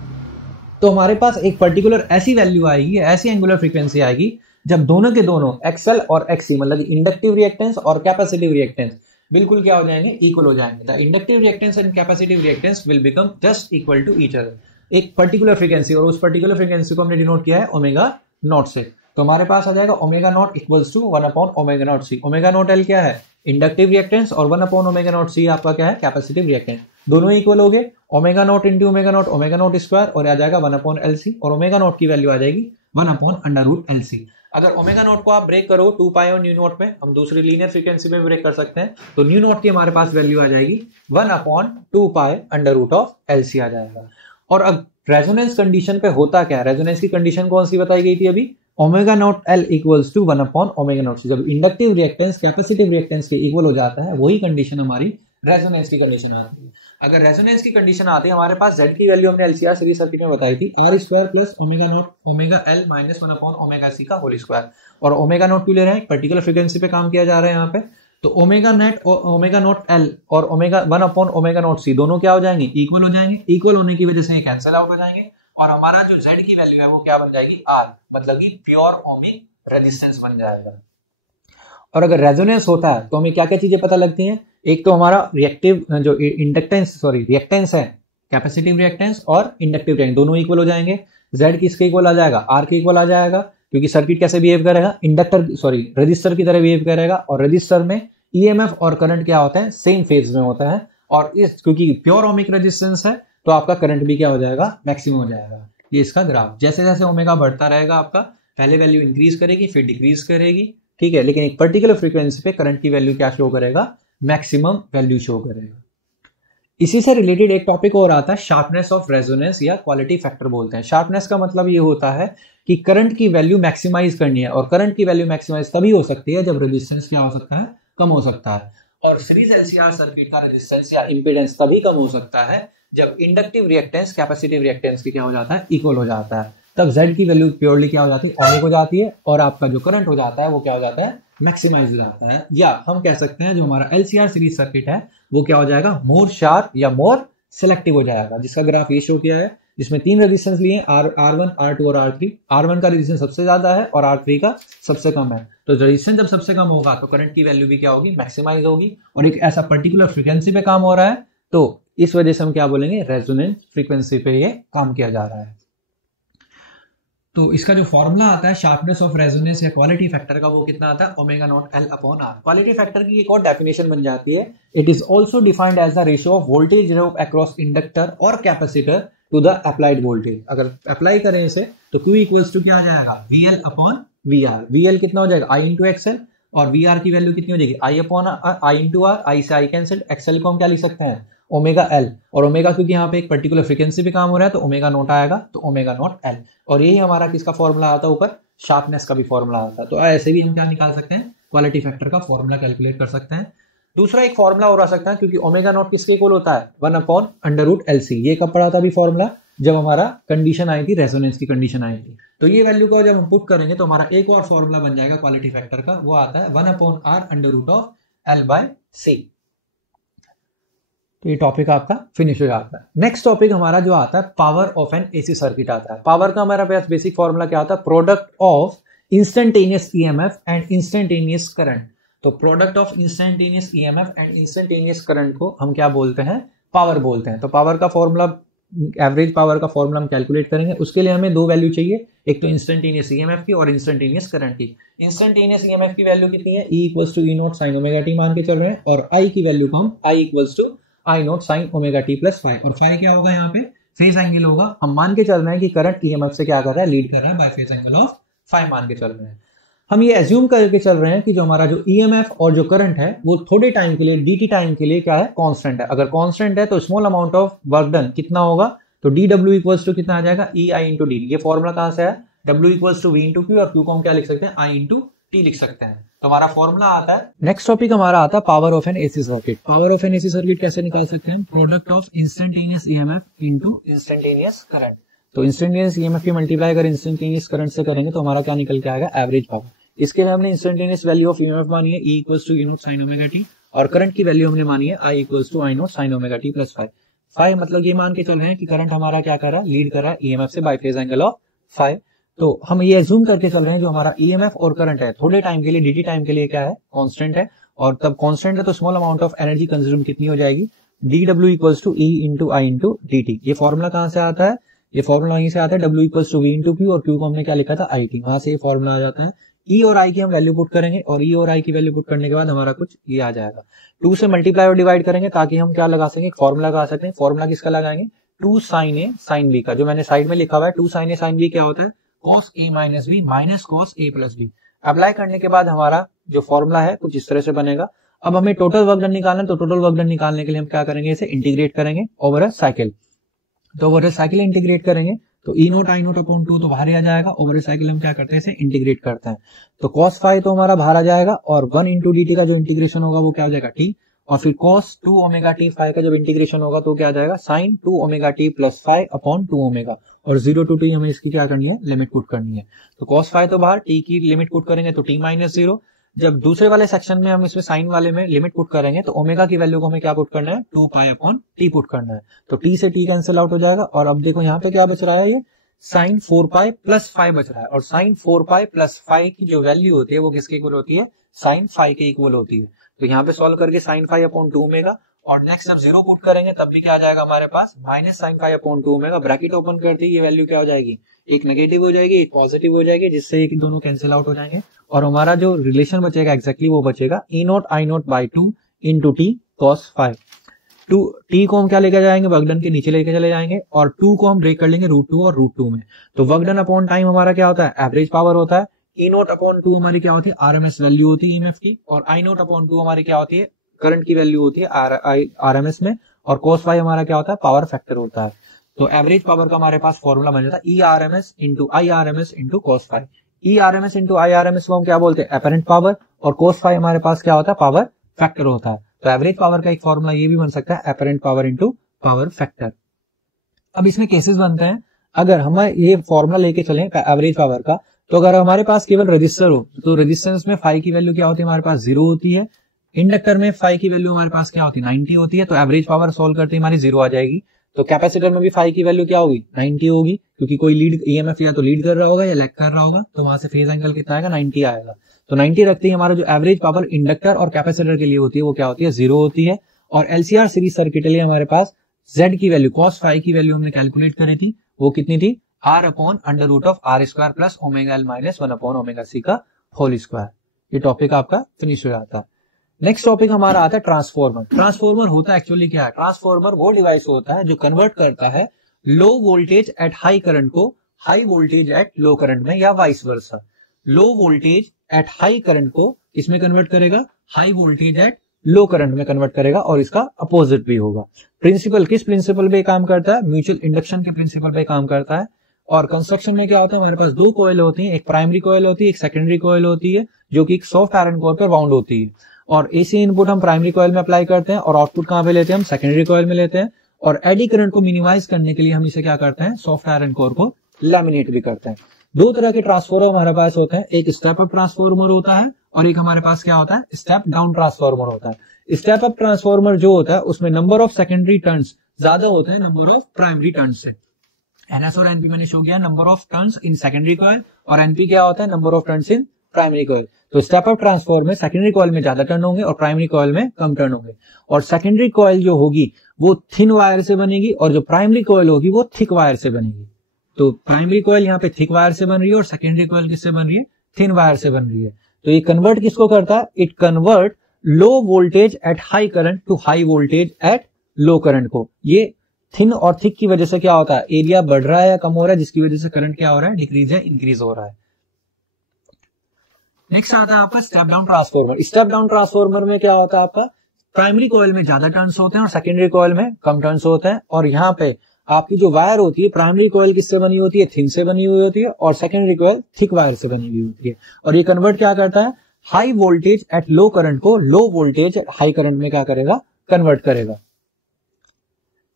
तो हमारे पास एक पर्टिकुलर ऐसी वैल्यू आएगी, ऐसी एंगुलर फ्रीक्वेंसी आएगी जब दोनों के दोनों एक्सएल और एक्सी मतलब इंडक्टिव रिएक्टेंस और कैपेसिटिव रिएक्टेंस बिल्कुल क्या हो जाएंगे, इक्वल हो जाएंगे। The inductive reactance and capacitive reactance will become just equal to each other, एक पर्टिकुलर फ्रीक्वेंसी, और उस पर्टिकुलर फ्रीक्वेंसी को हमने डिनोट किया है ओमेगा नॉट से। तो हमारे पास आ जाएगा omega naught equals to 1 upon omega not C. Omega not L क्या है, इंडक्टिव रिएक्टेंस, और 1 अपॉन ओमेगा नॉट सी आपका क्या है, कैपेसिटिव रिएक्टेंस। दोनों इक्वल हो गए, omega naught into omega naught square, और आ जाएगा 1 अपॉन एल सी, और ओमेगा नॉट की वैल्यू आ जाएगी 1 upon under root L C. अगर ओमेगा नॉट को आप ब्रेक करो 2 पाई और न्यू नॉट में, हम दूसरी लीनियर फ्रीक्वेंसी में ब्रेक कर सकते हैं, तो न्यू नॉट की हमारे पास वैल्यू आ जाएगी 1 upon 2 pi under root of L C आ जाएगा। और अब रेजोनेंस कंडीशन पे होता क्या है, रेजोनेंस की कंडीशन कौन सी बताई गई थी अभी, omega not L equals to 1 upon omega not C. जब इंडक्टिव रिएक्टेंस कैपेसिटिव रिएक्टेंस के इक्वल हो जाता है, वही कंडीशन हमारी रेजोनेंस की कंडीशन आती है। अगर रेजोनेंस की कंडीशन आती है, हमारे पास Z की वैल्यू हमने एलसीआर सीरीज सर्किट में बताई थी, R square plus omega naught omega L minus 1 upon omega C का होल स्क्वायर। और ओमेगा नॉट क्यों ले रहे हैं, पर्टिकुलर फ्रीक्वेंसी पे काम किया जा रहा है यहाँ पे, तो ओमेगा नॉट एल और ओमेगा 1 अपॉन ओमेगा नॉट सी दोनों क्या हो जाएंगे, इक्वल हो जाएंगे। इक्वल होने की वजह से ये कैंसिल आउट हो जाएंगे, और हमारा जो Z की वैल्यू है वो क्या बन जाएगी, आर, मतलब कि प्योर ओमिक रेजिस्टेंस बन जाएगा। और अगर रेजोनेंस होता है तो हमें क्या क्या चीजें पता लगती हैं, एक तो हमारा रिएक्टिव जो रिएक्टेंस है, कैपेसिटिव रिएक्टेंस और इंडक्टिव रिएक्टेंस दोनों इक्वल हो जाएंगे। Z किसके इक्वल आ जाएगा, आर के इक्वल आ जाएगा, क्योंकि सर्किट कैसे बिहेव करेगा, रजिस्टर की तरह बिहेव करेगा, और रजिस्टर में ईएमएफ और करंट क्या होता है, सेम फेज में होता है। और इस क्योंकि प्योर ओमिक रेजिस्टेंस है तो आपका करंट भी क्या हो जाएगा, मैक्सिमम हो जाएगा। ये इसका ग्राफ, जैसे जैसे ओमेगा बढ़ता रहेगा आपका पहले वैल्यू इंक्रीज करेगी फिर डिक्रीज करेगी, ठीक है, लेकिन एक पर्टिकुलर फ्रीक्वेंसी पे करंट की वैल्यू क्या शो करेगा, मैक्सिमम वैल्यू शो करेगा। इसी से रिलेटेड एक टॉपिक और आता है शार्पनेस ऑफ रेजोनेंस या क्वालिटी फैक्टर बोलते हैं। शार्पनेस का मतलब ये होता है कि करंट की वैल्यू मैक्सिमाइज करनी है, और करंट की वैल्यू मैक्सिमाइज तभी हो सकती है जब रेजिस्टेंस क्या हो सकता है, कम हो सकता है। और सीरीज एलसीआर सर्किट का रेजिस्टेंस या इंपीडेंस तभी कम हो सकता है जब इंडक्टिव रिएक्टेंस कैपेसिटिव रिएक्टेंस की क्या हो जाता है, इक्वल हो जाता है। तब Z की वैल्यू प्योरली क्या हो जाती है, ओमिक हो जाती है, और आपका जो करंट हो जाता है वो क्या हो जाता है, मैक्सिमाइज हो जाता है। या हम कह सकते हैं जो हमारा एलसीआर सीरीज सर्किट है वो क्या हो जाएगा, मोर शार्प या मोर सिलेक्टिव हो जाएगा, जिसका ग्राफ ये शो किया है, जिसमें 3 रेजिस्टेंस लिए, R1, R2 और R3। R1 का रेजिस्टेंस सबसे ज्यादा है और R3 का सबसे कम है। तो रेजिस्टेंस जब सबसे कम होगा तो करंट की वैल्यू भी क्या होगी, मैक्सिमाइज होगी, और एक ऐसा पर्टिकुलर फ्रीक्वेंसी पे काम हो रहा है, तो इस वजह से हम क्या बोलेंगे, रेजोनेंस फ्रीक्वेंसी पे ये काम किया जा रहा है। तो इसका जो फॉर्मूला आता है शार्पनेस ऑफ रेजोनेंस या क्वालिटी फैक्टर का, वो कितना आता है, omega not L upon R. Quality factor की एक और डेफिनेशन बन जाती है, it is also defined as the ratio of voltage drop across inductor और capacitor to the applied voltage. अगर अप्लाई करें इसे तो Q इक्वल्स टू क्या आ जाएगा, VL अपॉन VR। VL कितना हो जाएगा, I इंटू XL, और VR की वैल्यू कितनी हो जाएगी, I upon I into R। I से I कैंसिल, XL को हम क्या लिख सकते हैं, ओमेगा L, और ओमेगा क्योंकि यहाँ पे एक पर्टिकुलर फ्रीक्वेंसी पे काम हो रहा है तो ओमेगा नोट आएगा, तो ओमेगा नॉट L। और यही हमारा किसका फॉर्मूला आता है, ऊपर शार्पनेस का भी फॉर्मूला आता है। तो ऐसे भी हम क्या निकाल सकते हैं, क्वालिटी फैक्टर का फॉर्मूला कैलकुलेट कर सकते हैं। दूसरा एक फॉर्मूला और आ सकता है, क्योंकि ओमेगा नॉट किसके इक्वल होता है, 1 अपॉन अंडर रूट LC। ये कब पढ़ा था अभी फॉर्मूला, जब हमारा कंडीशन आई थी, रेजोनेंस की कंडीशन आई थी। तो ये वैल्यू को जब हम पुट करेंगे तो हमारा एक और फॉर्मूला बन जाएगा क्वालिटी फैक्टर का, वो आता है 1 upon R under root of L by C। तो ये टॉपिक आपका फिनिश हो जाता है। नेक्स्ट टॉपिक हमारा जो आता है, power of N AC circuit आता है। पावर का हमारा पास बेसिक फॉर्मूला क्या आता है, product of instantaneous EMF and instantaneous current. तो product of instantaneous EMF and instantaneous current को हम क्या बोलते हैं, पावर बोलते हैं। तो पावर का फॉर्मूला, एवरेज पावर का फॉर्मूला हम कैलकुलेट करेंगे। उसके लिए हमें 2 वैल्यू चाहिए, एक तो इंस्टेंटेनियस ईएमएफ की और इंस्टेंटेनियस करंट की। इंस्टेंटेनियस ईएमएफ की वैल्यू कितनी है, E equals to E naught sine omega T मान के चल रहे हैं, और I की वैल्यू को हम I equals to I naught sine omega T plus phi, और फाई क्या होगा यहाँ पे, फेज एंगल होगा। हम मान के चल रहे हैं कि करंट ईएमएफ से क्या कर रहा है, लीड कर रहा है by phase angle of phi मान के चल रहे हैं। हम ये एज्यूम करके चल रहे हैं कि जो हमारा जो ईएमएफ और जो करंट है वो थोड़े टाइम के लिए, dt टाइम के लिए क्या है, कांस्टेंट है। अगर कांस्टेंट है तो small amount of work done कितना होगा, तो dw इक्वल्स टू कितना आ जाएगा, EI इंटू dt। ये फॉर्मूला कहां से है, W equals to V into Q, और Q को हम क्या लिख सकते हैं, I इंटू T लिख सकते हैं। तो हमारा फॉर्मूला आता है। नेक्स्ट टॉपिक हमारा आता है power of N AC circuit. Power of N AC circuit कैसे निकाल सकते हैं, product of instantaneous EMF into instantaneous current. तो इंस्टेंटेनियस ईएमएफ की मल्टीप्लाई अगर इंस्टेंटेनियस करंट से करेंगे तो हमारा क्या निकल के आएगा, एवरेज पावर। इसके लिए हमने इंस्टेंटेनियस वैल्यू ऑफ ईएमएफ मानी है E equals to E naught sine omega T, और करंट की वैल्यू हमने मानी है I equals to I naught sine omega T plus 5। 5 मतलब ये मान के चल रहे हैं कि करंट हमारा क्या कर रहा है, लीड कर रहा है ईएमएफ से बाय फेज एंगल ऑफ 5। तो हम ये एज्यूम करके चल रहे हैं जो हमारा ईएमएफ और करंट है थोड़े टाइम के लिए, dt टाइम के लिए क्या है, कांस्टेंट है, और तब कांस्टेंट है तो small amount of energy consume कितनी हो जाएगी, dw equals to E into I into dt। ये फॉर्मूला कहां से आता है, ये फॉर्मूला वहीं से आता है, w equals to v into q, और q को हमने क्या लिखा था, it, वहां से ये फॉर्मूला आ जाता है। E और I की हम वैल्यू पुट करेंगे, और E और I की वैल्यू पुट करने के बाद हमारा कुछ ये आ जाएगा, 2 से मल्टीप्लाई और डिवाइड करेंगे ताकि हम क्या लगा सकें, फॉर्मूला लगा सकते हैं। फॉर्मूला किसका लगाएंगे, 2 sin a sin b का, जो मैंने साइड में लिखा हुआ है 2 sin a sin b क्या होता है, cos a minus b minus cos a plus b। Apply करने के बाद हमारा जो फॉर्मूला है कुछ इस तरह से बनेगा। अब हमें टोटल वर्क डन निकालना है, तो टोटल वर्क डन निकालने के लिए हम क्या करेंगे, इसे इंटीग्रेट करेंगे ओवर अ साइकिल। तो ओवर अ साइकिल इंटीग्रेट करेंगे तो E note I naught upon 2 तो बाहर आ जाएगा, ओवर अ साइकिल हम क्या करते हैं, इसे इंटीग्रेट करते हैं। तो cos फाई तो हमारा बाहर आ जाएगा, और 1 इंटू dt का जो इंटीग्रेशन होगा वो क्या हो जाएगा, t, और फिर cos 2 ओमेगा t फाई का जब इंटीग्रेशन होगा तो क्या आ जाएगा, sin 2 omega t plus 5 upon 2 omega, और 0 टू t हमें इसकी क्या करनी है, लिमिट पुट करनी है। तो cos फाई तो बाहर, t की लिमिट पुट करेंगे तो t माइनस 0। जब दूसरे वाले सेक्शन में हम इसमें साइन वाले में लिमिट पुट करेंगे तो ओमेगा की वैल्यू को हमें क्या पुट करना है, 2 पाई अपॉन t पुट करना है। तो t से t कैंसिल आउट हो जाएगा, और अब देखो यहाँ पे क्या बच रहा है, ये साइन 4 पाई प्लस 5 बच रहा है, और साइन 4 पाई प्लस 5 की जो वैल्यू होती है वो किसके इक्वल होती है, साइन 5 के इक्वल होती है। तो यहाँ पे सॉल्व करके साइन 5 अपॉन 2 ओमेगा, और नेक्स्ट जब 0 पुट करेंगे तब भी क्या आ जाएगा हमारे पास, minus sine 5 upon 2 omega. Bracket open करते ही ये वैल्यू क्या हो जाएगी, एक नेगेटिव हो जाएगी, एक पॉजिटिव हो जाएगी, जिससे एक दोनों कैंसिल आउट हो जाएंगे, और हमारा जो रिलेशन बचेगा एक्जैक्टली वो बचेगा E note I note by 2 into T cos 5। t को हम क्या लेकर जाएंगे, वर्क डन के नीचे लेकर चले जाएंगे, और 2 को हम ब्रेक कर लेंगे √2 और √2 में। तो वर्क डन अपॉन टाइम हमारा क्या होता है, एवरेज पावर होता है। E नोट अपॉन 2 हमारी क्या होती है, RMS वैल्यू होती है EMF की, और I नोट अपॉन 2 हमारी क्या होती है, करंट की वैल्यू होती है RMS में, और cos 5 हमारा क्या होता है, पावर फैक्टर होता है। तो एवरेज पावर का हमारे पास फॉर्मूला बन जाता है ERMS into IRMS into cos 5। ERMS into IRMS को हम क्या बोलते हैं, एपरेंट पावर, और cos 5 हमारे पास क्या होता है, पावर फैक्टर होता है। तो एवरेज पावर का एक फॉर्मूला ये भी बन सकता है, apparent power into power factor. अब इसमें केसेस बनते हैं, अगर हम ये फॉर्मूला लेके चलें एवरेज पावर का, तो अगर हमारे पास केवल रजिस्टर हो तो रेजिस्टेंस में फाई की वैल्यू क्या होती है, हमारे पास 0 होती है। इंडक्टर में फाई की वैल्यू हमारे पास क्या होती है, 90 होती है। तो एवरेज पावर सोल्व करते ही हमारी 0 आ जाएगी। तो कैपेसिटर में भी फाई की वैल्यू क्या होगी, 90 होगी, क्योंकि कोई लीड ईएमएफ या तो लीड कर रहा होगा या लैग कर रहा होगा, तो वहां से फेज एंगल कितना आएगा, 90 आएगा। तो 90 रखते ही हमारा जो एवरेज पावर इंडक्टर और कैपेसिटर के लिए होती है वो क्या होती है, 0 होती है। और एलसीआर सीरीज सर्किट के लिए हमारे पास Z की वैल्यू cos फाई की वैल्यू हमने कैलकुलेट करी थी, वो कितनी थी, R upon under root of R square plus omega L minus 1 upon omega C का होल स्क्वायर। ये टॉपिक आपका फिनिश हो जाता है। नेक्स्ट टॉपिक हमारा आता है ट्रांसफॉर्मर। ट्रांसफॉर्मर होता एक्चुअली क्या है, ट्रांसफॉर्मर वो डिवाइस होता है जो कन्वर्ट करता है low voltage at high current को high voltage at low current में, या vice versa. Low voltage at high current को इसमें कन्वर्ट करेगा, high voltage at low current में कन्वर्ट करेगा, और इसका अपोजिट भी होगा। प्रिंसिपल किस प्रिंसिपल पे काम करता है, म्यूचुअल इंडक्शन के प्रिंसिपल पे काम करता है। और कंस्ट्रक्शन में क्या होता है, हमारे पास 2 कॉइल होती हैं, एक प्राइमरी कॉइल होती है, एक सेकेंडरी कॉइल होती है, जो कि एक सॉफ्ट आयरन कोर पर वाउंड होती है। और एसी इनपुट हम प्राइमरी कॉइल में अप्लाई करते हैं, और आउटपुट कहां पे लेते हैं, हम सेकेंडरी कॉइल में लेते हैं। और एडी करंट को मिनिमाइज करने के लिए हम इसे क्या करते हैं, सॉफ्ट आयरन कोर को लैमिनेट भी करते हैं। 2 तरह के ट्रांसफॉर्मर हमारे पास होते हैं, एक स्टेप अप ट्रांसफॉर्मर होता है, और एक हमारे पास क्या होता है, स्टेप डाउन ट्रांसफॉर्मर होता है। स्टेप अप ट्रांसफॉर्मर जो होता है उसमें नंबर ऑफ सेकेंडरी टर्न्स ज्यादा होते हैं नंबर ऑफ प्राइमरी टर्न्स से। एनएस और एनपी मैंने शो किया, number of turns in secondary coil, और एनपी क्या होता है, number of turns in primary coil. तो स्टेप अप ट्रांसफॉर्मर में सेकेंडरी कॉइल में ज्यादा टर्न होंगे और प्राइमरी कॉइल में कम टर्न होंगे। और सेकेंडरी कॉइल जो होगी वो थिन वायर से बनेगी, और जो प्राइमरी कॉइल होगी वो थिक वायर से बनेगी। तो प्राइमरी कॉइल यहाँ पे थिक वायर से बन रही है, और सेकेंडरी कॉइल किससे बन रही है, थिन वायर से बन रही है। तो ये कन्वर्ट किसको करता है, it convert low voltage at high current to high voltage at low current को। ये थिन और थिक की वजह से क्या होता है, एरिया बढ़ रहा है या कम हो रहा है, जिसकी वजह से करंट क्या हो रहा है, डिक्रीज या इंक्रीज हो रहा है। नेक्स्ट आता है आपका step down transformer. Step down transformer में क्या होता है, आपका प्राइमरी कॉइल में ज्यादा टर्न्स होते हैं और सेकेंडरी कॉइल में कम टर्न्स होते हैं। और यहाँ पे आपकी जो वायर होती है, प्राइमरी कॉइल किससे बनी होती है, थिन से बनी हुई होती है, और सेकेंडरी कॉइल थिक वायर से बनी हुई होती है। और ये कन्वर्ट क्या करता है, high voltage at low current को low voltage at high current में क्या करेगा, कन्वर्ट करेगा।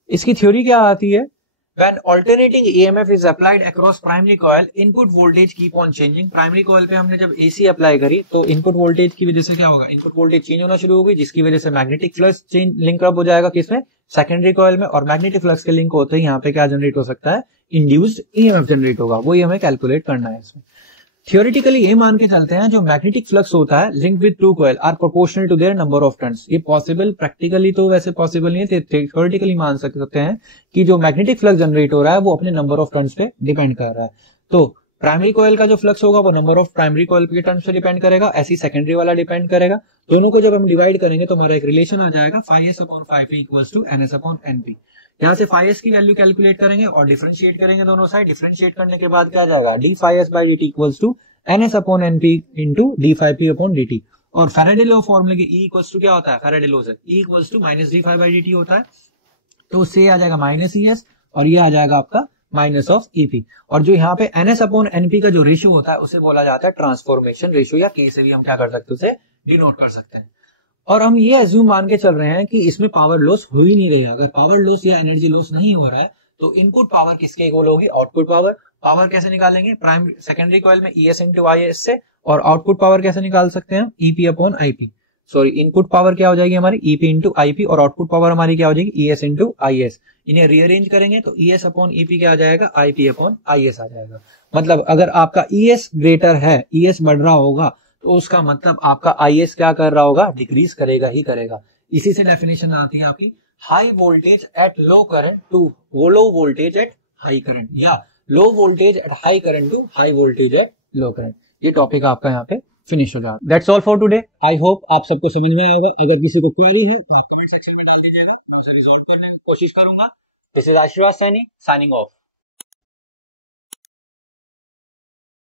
इसकी थ्योरी क्या आती है, When alternating EMF is applied across primary coil, input voltage keep on changing. Primary coil पे हमने जब AC अप्लाई करी तो इनपुट वोल्टेज की वजह से क्या होगा, इनपुट वोल्टेज चेंज होना शुरू होगी, जिसकी वजह से magnetic flux change link up हो जाएगा किसमें, सेकेंडरी कॉइल में। और मैग्नेटिक फ्लक्स के लिंक होते ही यहाँ पे क्या जनरेट हो सकता है, इंड्यूस्ड EMF जनरेट होगा। वही हमें कैलकुलेट करना है इसमें। थियोरेटिकली ये मान के चलते हैं जो मैग्नेटिक फ्लक्स होता है link with two coil are proportional to their number of turns. ये पॉसिबल, प्रैक्टिकली तो वैसे पॉसिबल नहीं है, थियोरेटिकली मान सकते हैं कि जो मैग्नेटिक फ्लक्स जनरेट हो रहा है वो अपने नंबर ऑफ टर्न्स पे डिपेंड कर रहा है। तो प्राइमरी कॉइल का जो फ्लक्स होगा वो नंबर ऑफ प्राइमरी कॉइल के टर्न्स पे डिपेंड करेगा, ऐसी सेकेंडरी वाला डिपेंड करेगा। दोनों को जब हम डिवाइड करेंगे तो हमारा एक रिलेशन आ जाएगा ϕs/ϕp इक्वल्स टू ns/np। यहाँ से ϕs की वैल्यू कैलकुलेट करेंगे और डिफरेंशिएट करेंगे दोनों साइड। डिफरेंशिएट करने के बाद क्या आ जाएगा, d∅s/dt equals to ns/np into d∅p/dt। और फैराडे लॉ फॉर्मूले के E इक्वल्स टू क्या होता है, फैराडे लॉ से E इक्वल्स टू -d∅dt होता है। तो उससे आ जाएगा -es और ये आ जाएगा आपका माइनस ऑफ EP। और जो यहाँ पे ns/np का जो रेशियो होता है उसे बोला जाता है ट्रांसफॉर्मेशन रेशियो, या K से भी हम क्या कर सकते हैं, उसे डिनोट कर सकते हैं। और हम ये एज्यूम मान के चल रहे हैं कि इसमें पावर लॉस हो ही नहीं रही है। अगर पावर लॉस या एनर्जी लॉस नहीं हो रहा है तो इनपुट पावर किसके इक्वल होगी, आउटपुट पावर। पावर कैसे निकालेंगे, प्राइमरी सेकेंडरी कॉइल में ES इंटू IS से, और आउटपुट पावर कैसे निकाल सकते हैं, EP/IP। सॉरी, इनपुट पावर क्या हो जाएगी हमारी EP इंटू IP, और आउटपुट पावर हमारी क्या हो जाएगी ES इंटू IS। इन्हें रीअरेंज करेंगे तो ES/EP क्या आ जाएगा, IP/IS आ जाएगा। मतलब अगर आपका ES ग्रेटर है, ES बढ़ रहा होगा तो उसका मतलब आपका IS क्या कर रहा होगा, डिक्रीज करेगा ही करेगा। इसी से डेफिनेशन आती है आपकी high voltage at low current to low voltage at high current, या low voltage at high current to high voltage at low current. ये टॉपिक आपका यहाँ पे फिनिश हो जाएगा। That's all for today. I hope आप सबको समझ में आया होगा। अगर किसी को क्वेरी है तो आप कमेंट सेक्शन में डाल दीजिएगा, मैं उसे रिजॉल्व करने की कोशिश करूंगा। दिस इज आशीर्वाद सैनी साइनिंग ऑफ।